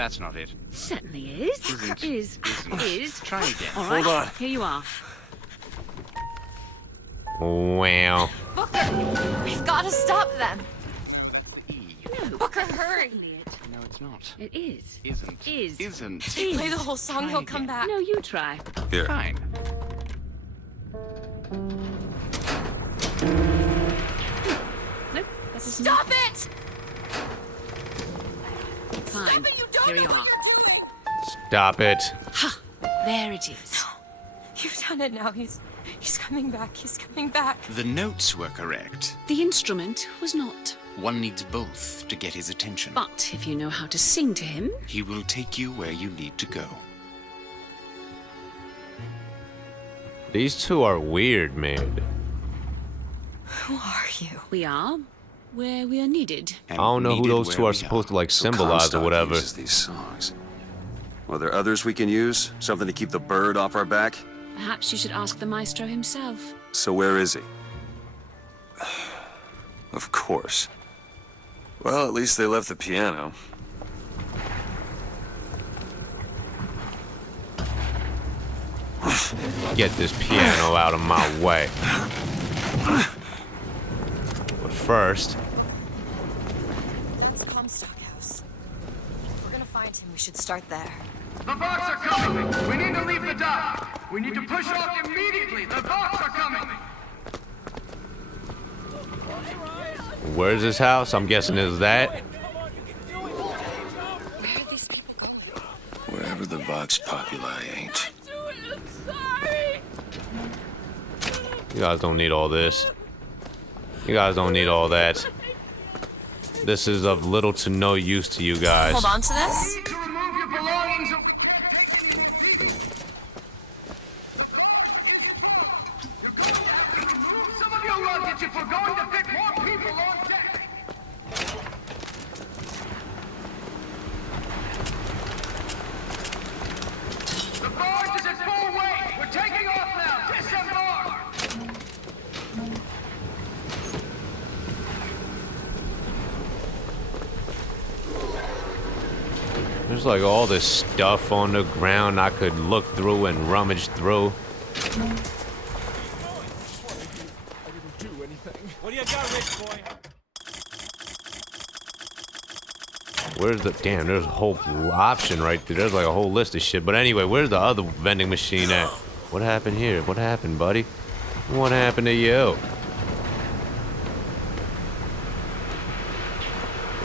That's not it. Certainly is. Isn't. Is. Try again. All right. Hold on. Here you are. Wow. Booker, we've got to stop them. No. Booker, hurry. Certainly it. No, it's not. It is. Isn't. Is. Isn't. Play the whole song, Try he'll come again. back. No, you try. Here. Fine. Nope. That is Stop it! fine. Stop it, you don't Here know you what are. you're doing! Stop it. Ha! There it is. You've done it now, he's coming back, he's coming back. The notes were correct. The instrument was not. One needs both to get his attention. But if you know how to sing to him, He will take you where you need to go. These two are weird, man. Who are you? we are where we are needed. I don't know who Needed those two where are we supposed to like So symbolize or Comstock whatever. uses these songs. Are there others we can use? Something to keep the bird off our back? Perhaps you should ask the maestro himself. So where is he? Of course. Well, at least they left the piano. Get this piano out of my way. But first, Comstock house. If we're gonna find him, we should start there. The box are coming! We need to leave the dock! We need to push off immediately! The box are coming! where's this house? I'm guessing is that. Where are these people going? Wherever the Vox Populi ain't. You guys don't need all this. You guys don't need all that. This is of little to no use to you guys. Hold on to this. To remove your belongings. Remove some of your luggage if we're going to fit more people on deck. The barge is at full weight. We're taking off now. Disembark. There's like all this stuff on the ground I could look through and rummage through. What do you got, rich boy? Where's the damn? There's a whole option right there. There's like a whole list of shit. But anyway, where's the other vending machine at? What happened here? What happened, buddy? What happened to you?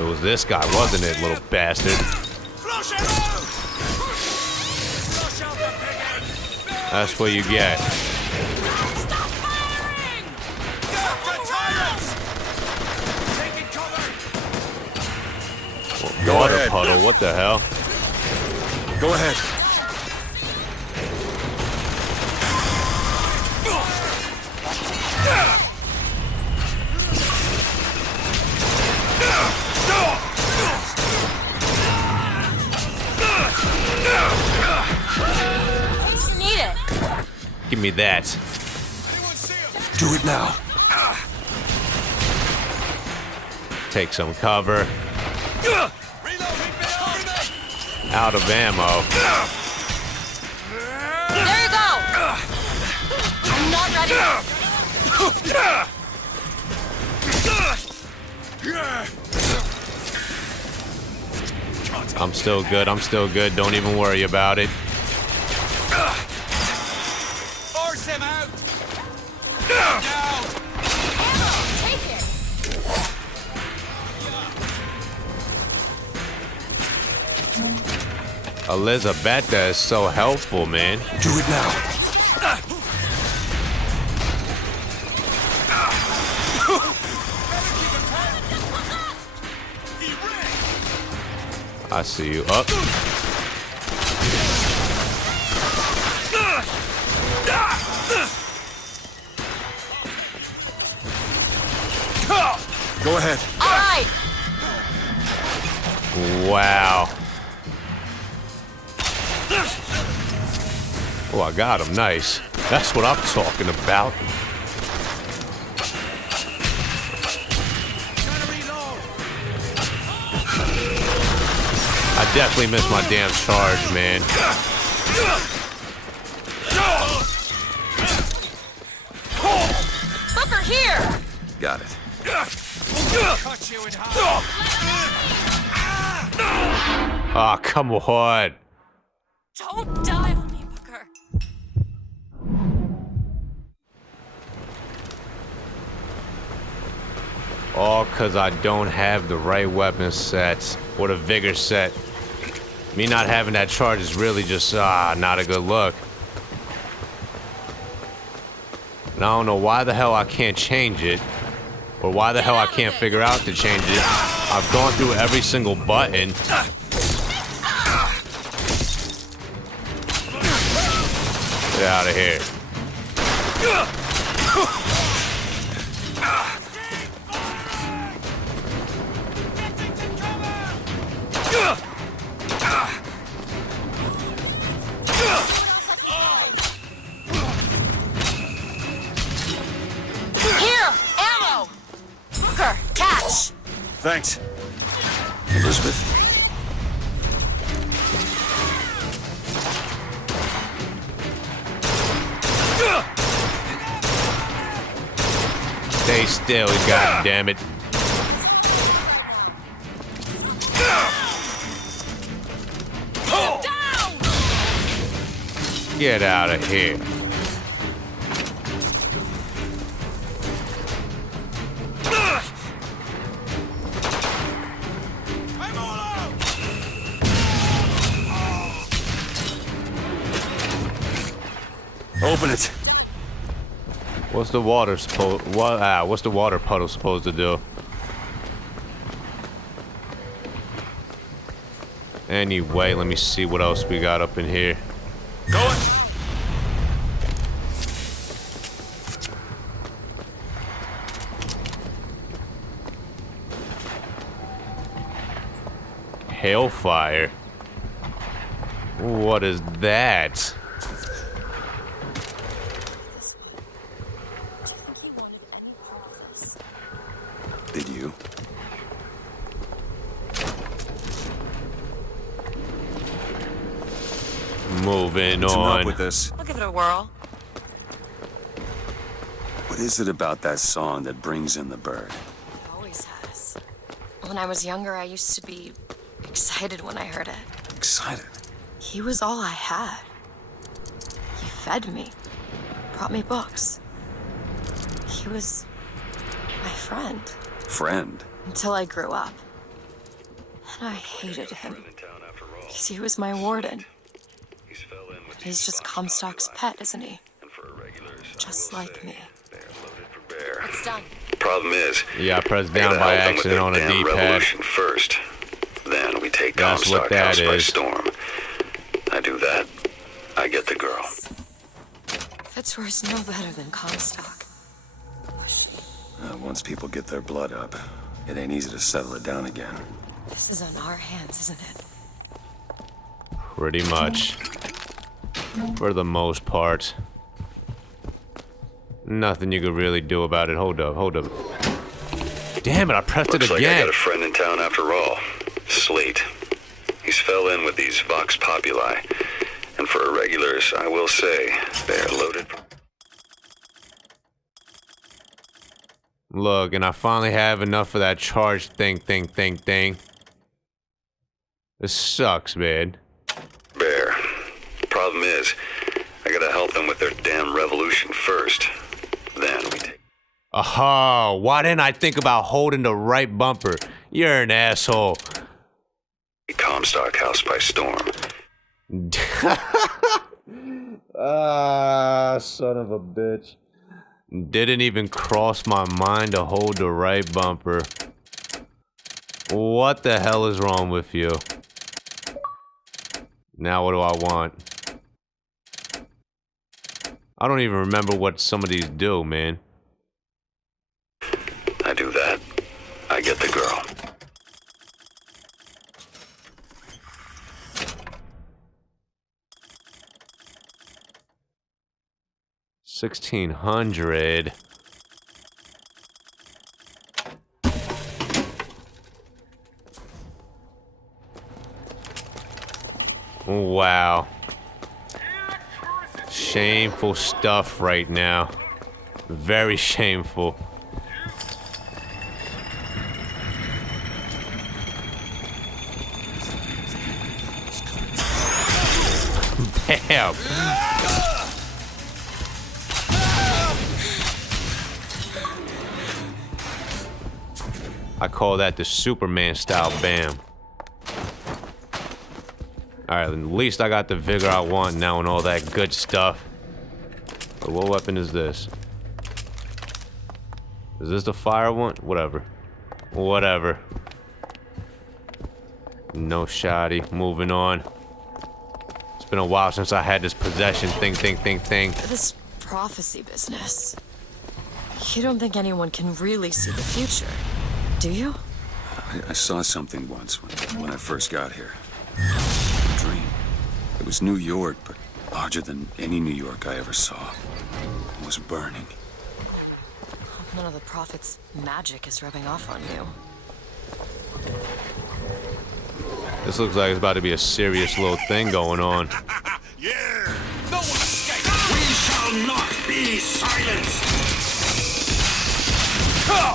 It was this guy, wasn't it, little bastard? Flush it out! Flush out the piggy! That's what you get. Stop firing! Get the tyrants! Taking cover! Go Water ahead. puddle. What the hell? Go ahead. You need it. Give me that. Do it now. Take some cover. Out of ammo. There you go. I'm not ready. I'm still good. I'm still good. Don't even worry about it. Force him out! Now! Take it. Elizabeth is so helpful, man. Do it now. I see you. Up. Go ahead. All right. Wow. Oh, I got him. Nice. That's what I'm talking about. I definitely missed my damn charge, man. Booker, here! Got it. Cut you in half. Oh, come on. Don't die on me, Booker. All because I don't have the right weapon sets or the vigor set. Me not having that charge is really just, not a good look. And I don't know why the hell I can't change it. Or why the hell I can't figure out to change it. I've gone through every single button. Get out of here. Here! Ammo! Booker, catch! Thanks. Elizabeth. Stay still, god damn it. Down! Get out of here. I'm all out. Open it. What's the water supposed? What's the water puddle supposed to do? Anyway, let me see what else we got up in here. Going. Hellfire. What is that? Do you think he wanted any part of this? Did you? Moving What's up on. with this? I'll give it a whirl. What is it about that song that brings in the bird? It always has. When I was younger, I used to be excited when I heard it. Excited. He was all I had. He fed me, brought me books. He was my friend Friend. until I grew up. And I hated him because he was my warden. He's just Comstock's pet, isn't he? Just like me. It's done. Problem is, Yeah, I pressed I down gotta by help them with accident their on a damn D-pad. revolution first. Then we take That's what Comstock that house by is. storm. I do that. I get the girl. Fitzroy's no better than Comstock. Once people get their blood up, it ain't easy to settle it down again. This is on our hands, isn't it? Pretty much. For the most part. Nothing you could really do about it. Hold up, hold up. Damn it, I pressed Looks it like I again. got a friend in town after all. Slate. He's fell in with these Vox Populi. And for irregulars, I will say, they're loaded. Look, and I finally have enough of that charge thing. This sucks, man. Bear. Problem is, I gotta help them with their damn revolution first. Then we take... Aha, why didn't I think about holding the right bumper? You're an asshole. Comstock house by storm. Ah, son of a bitch. Didn't even cross my mind to hold the right bumper. What the hell is wrong with you? Now what do I want? I don't even remember what some of these do, man. I do that. I get the girl. $1,600. Wow. Shameful stuff right now. Very shameful. Damn. I call that the Superman style bam. Alright, at least I got the vigor I want now and all that good stuff. But what weapon is this? Is this the fire one? Whatever. Whatever. No shoddy. Moving on. It's been a while since I had this possession thing. This prophecy business. You don't think anyone can really see the future, do you? I saw something once when I first got here. A dream. It was New York, but larger than any New York I ever saw. It was burning. Hope none of the prophet's magic is rubbing off on you. This looks like it's about to be a serious little thing going on. Yeah! No one escapes! We shall not be silenced!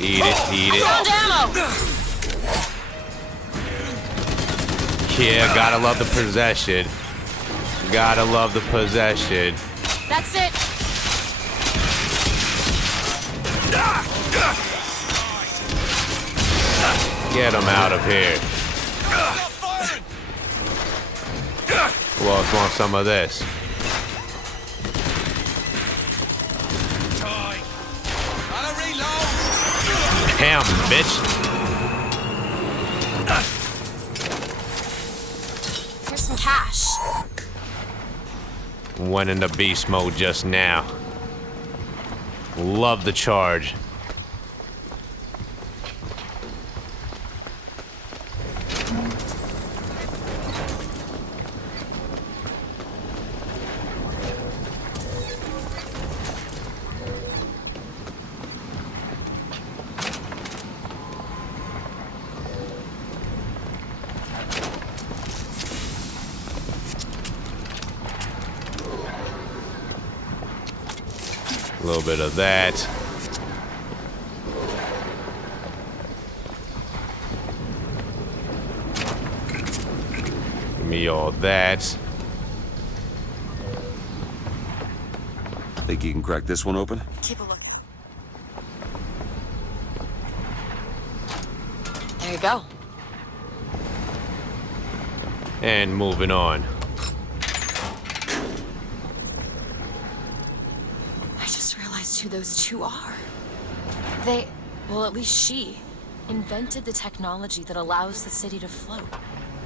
Eat it, eat it. Found ammo! Yeah, gotta love the possession. Gotta love the possession. That's it! Get him out of here. Who else wants some of this? Damn, bitch. Here's some cash. Went into beast mode just now. Love the charge. A little bit of that. Give me all that. Think you can crack this one open? Keep a look. There you go. And moving on. I just realized who those two are. They, well, at least she, invented the technology that allows the city to float.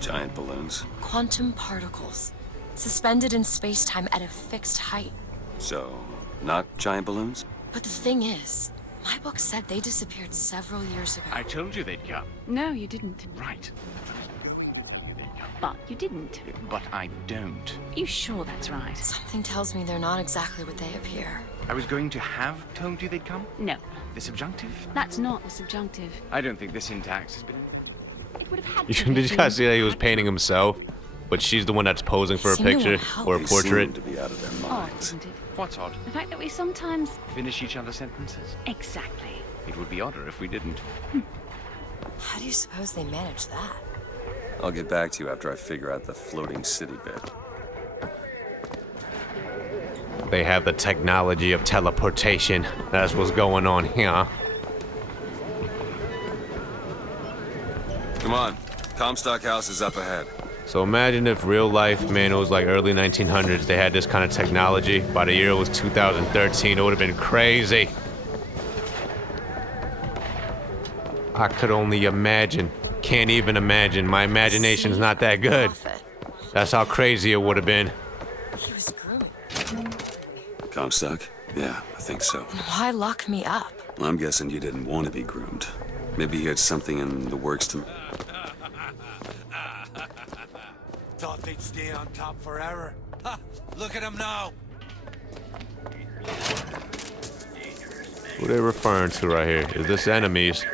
Giant balloons. Quantum particles, suspended in space-time at a fixed height. So, not giant balloons? But the thing is, my book said they disappeared several years ago. I told you they'd come. No, you didn't. Right. But you didn't. But I don't. You sure that's right? Something tells me they're not exactly what they appear. I was going to have told you they'd come? No, The subjunctive? that's not the subjunctive. I don't think this syntax has been... It would have had Did to you be guys see that he was painting himself? But she's the one that's posing for a Seem to picture want help. or a They portrait. seem to be out of their odd, minds. isn't it? What's odd? The fact that we sometimes... Finish each other's sentences? Exactly. It would be odder if we didn't. How do you suppose they manage that? I'll get back to you after I figure out the floating city bit. They have the technology of teleportation. That's what's going on here. Come on. Comstock House is up ahead. So imagine if real life, man, it was like early 1900s, they had this kind of technology. By the year it was 2013, it would have been crazy. I could only imagine. Can't even imagine. My imagination's not that good. Prophet. That's how crazy it would have been. He was grooming. Comstock? Yeah, I think so. Why lock me up? Well, I'm guessing you didn't want to be groomed. Maybe you had something in the works to... Thought they'd stay on top forever. Ha! Look at them now. Who they referring to right here? Is this enemies?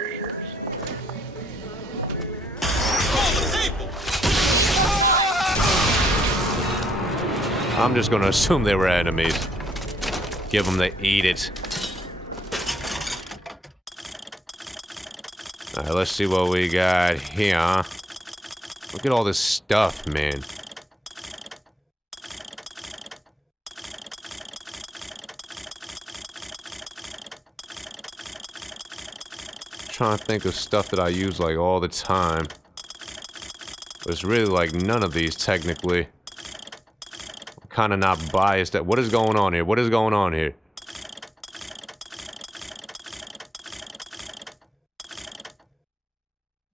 I'm just gonna assume they were enemies. Give them to eat it. Alright, let's see what we got here. Look at all this stuff, man. Trying to think of stuff that I use like all the time. But it's really like none of these technically. I'm kind of not biased at what is going on here. What is going on here?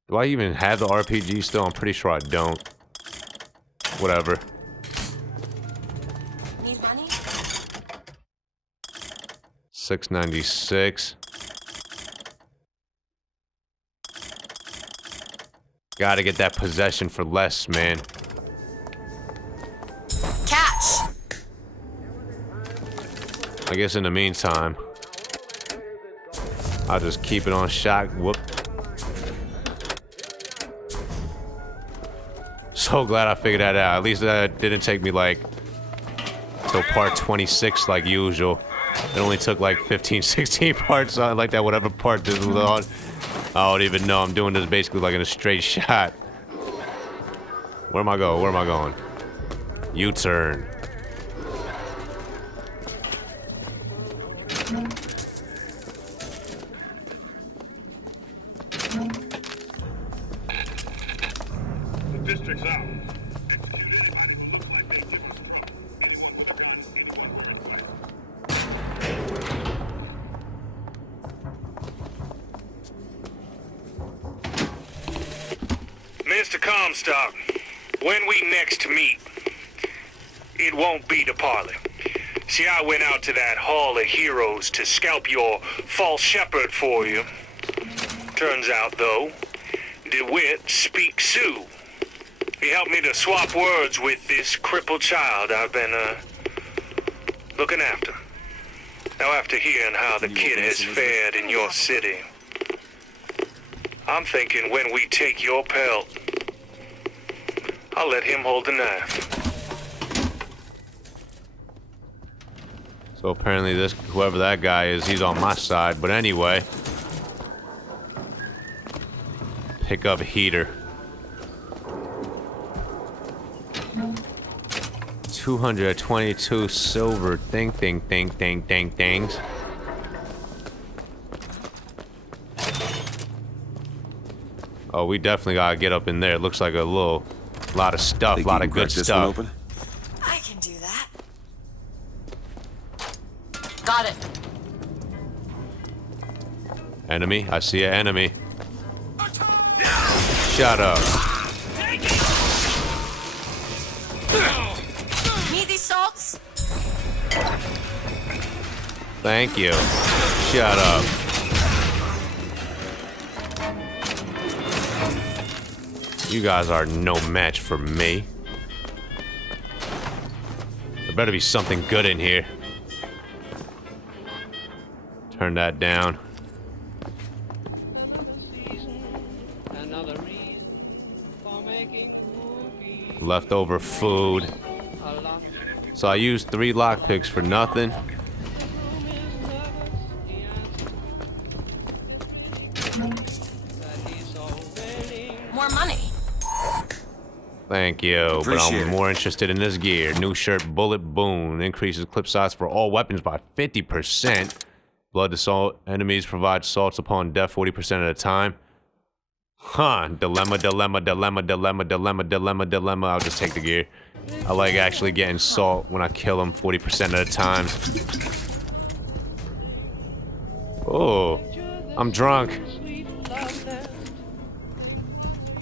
Do I even have the RPG still? I'm pretty sure I don't. Whatever. Need money? 696. Gotta get that possession for less, man. Catch! I guess in the meantime, I'll just keep it on shot. Whoop. So glad I figured that out. At least that didn't take me like till part 26 like usual. It only took like 15, 16 parts on like that, whatever part this was on. I don't even know. I'm doing this basically like in a straight shot. Where am I going? Where am I going? U-turn. The district's out. Mr. Comstock, when we next meet, it won't be to parley. See, I went out to that Hall of Heroes to scalp your false shepherd for you. Turns out, though, DeWitt speaks Sioux. He helped me to swap words with this crippled child I've been, looking after. Now, after hearing how the kid has fared in your city, I'm thinking when we take your pelt, I'll let him hold the knife. So apparently this, whoever that guy is, he's on my side. But anyway. Pick up heater. 222 silver things. Oh, we definitely gotta get up in there. It looks like a lot of stuff, a lot of good stuff. I can do that. Got it. Enemy? I see an enemy. Shut up. Need these salts? Thank you. Shut up. You guys are no match for me. There better be something good in here. Turn that down. Leftover food. So I used 3 lockpicks for nothing. More money. Thank you, but I'm more interested in this gear. New shirt, bullet boon. Increases clip size for all weapons by 50%. Blood assault. Enemies provide assaults upon death 40% at a time. Huh. Dilemma. I'll just take the gear. I like actually getting salt when I kill them 40% at a time. Oh. I'm drunk.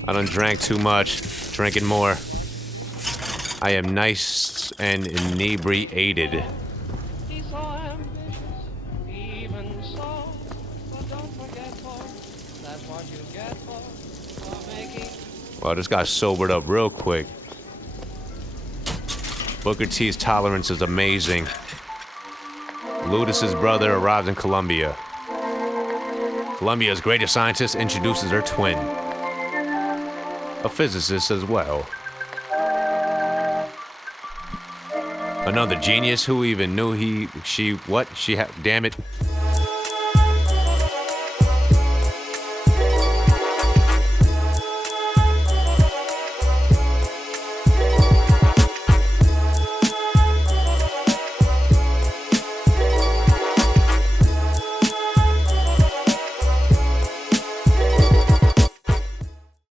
I done drank too much. Drinking more. I am nice and inebriated. Well, I just got sobered up real quick. Booker T's tolerance is amazing. Ludus's brother arrives in Columbia. Columbia's greatest scientist introduces her twin. A physicist as well. Another genius. Who even knew she had? Damn it.